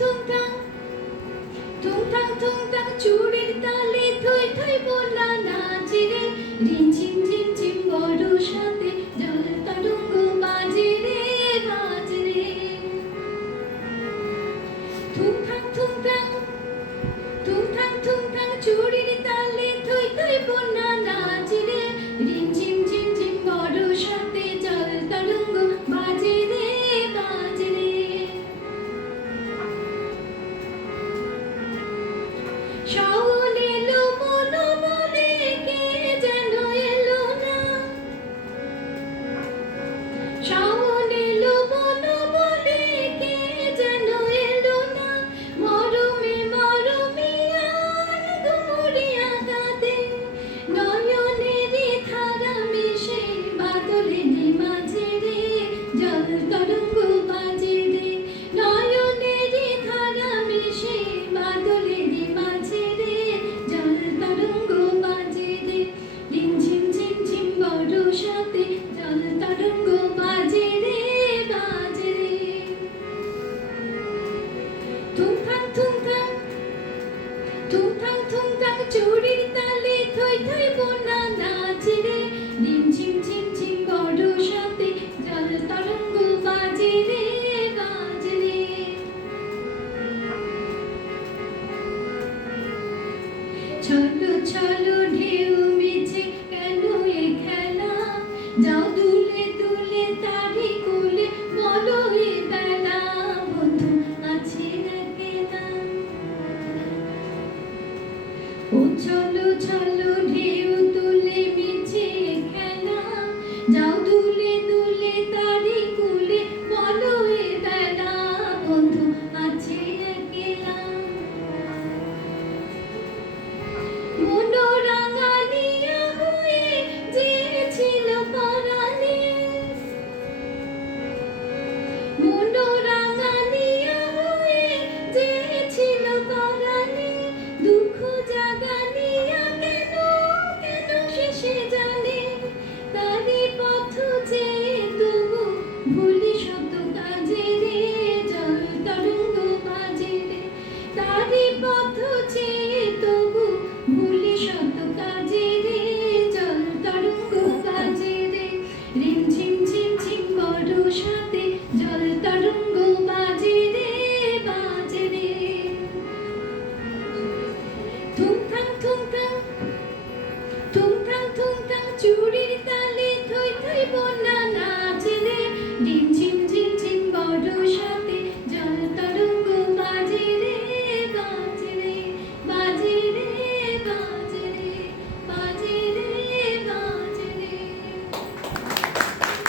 থুংথাং থুংথাং থুংথাং চুড়ির তালে থই থই বোলা নাচে রে রিমঝিম ঝিমঝিম বর্ষাতে জল তরঙ্গ বাজে রে বাজে রে থুংথাং থুংথাং থুংথাং থুংথাং চুড়ির তালে থই থই বোলা নাচে রে রিমঝিম ঝিমঝিম বর্ষাতে জল তরঙ্গ বাজে রে বাজে রে শাওন এলো মনো বলে কে যেন এলো না শাওন এলো মনো বলে কে যেন এলো না মরমে মরমিয়ার গুমরিয়া কাঁদে নয়নেরই ধারা মিশে বাদলের মাঝে রে জল তরঙ্গ বাজে রে নয়নেরই ধারা মিশে বাদলের মাঝে রে জল তরঙ্গ বাজে রে রিমঝিম ঝিমঝিম বর্ষাতে জল তরঙ্গ বাজে রে বাজে রে থুংথাং থুংথাং থুংথাং থুংথাং চুড়ির তালে থই থই বোনা নাচে রে রিমঝিম ঝিমঝিম বর্ষাতে জল তরঙ্গ বাজে রে বাজে রে চলো চলো ঢেউ মিছে কেন এ খেলা যাও দুলে দুলে তারি কোলে বলো এ বেলা বন্ধু আছে রে না ও চলো চলো ঢেউ তুলে মিছে খেলা যাও দুলে দুলে তারি কোলে বলো এ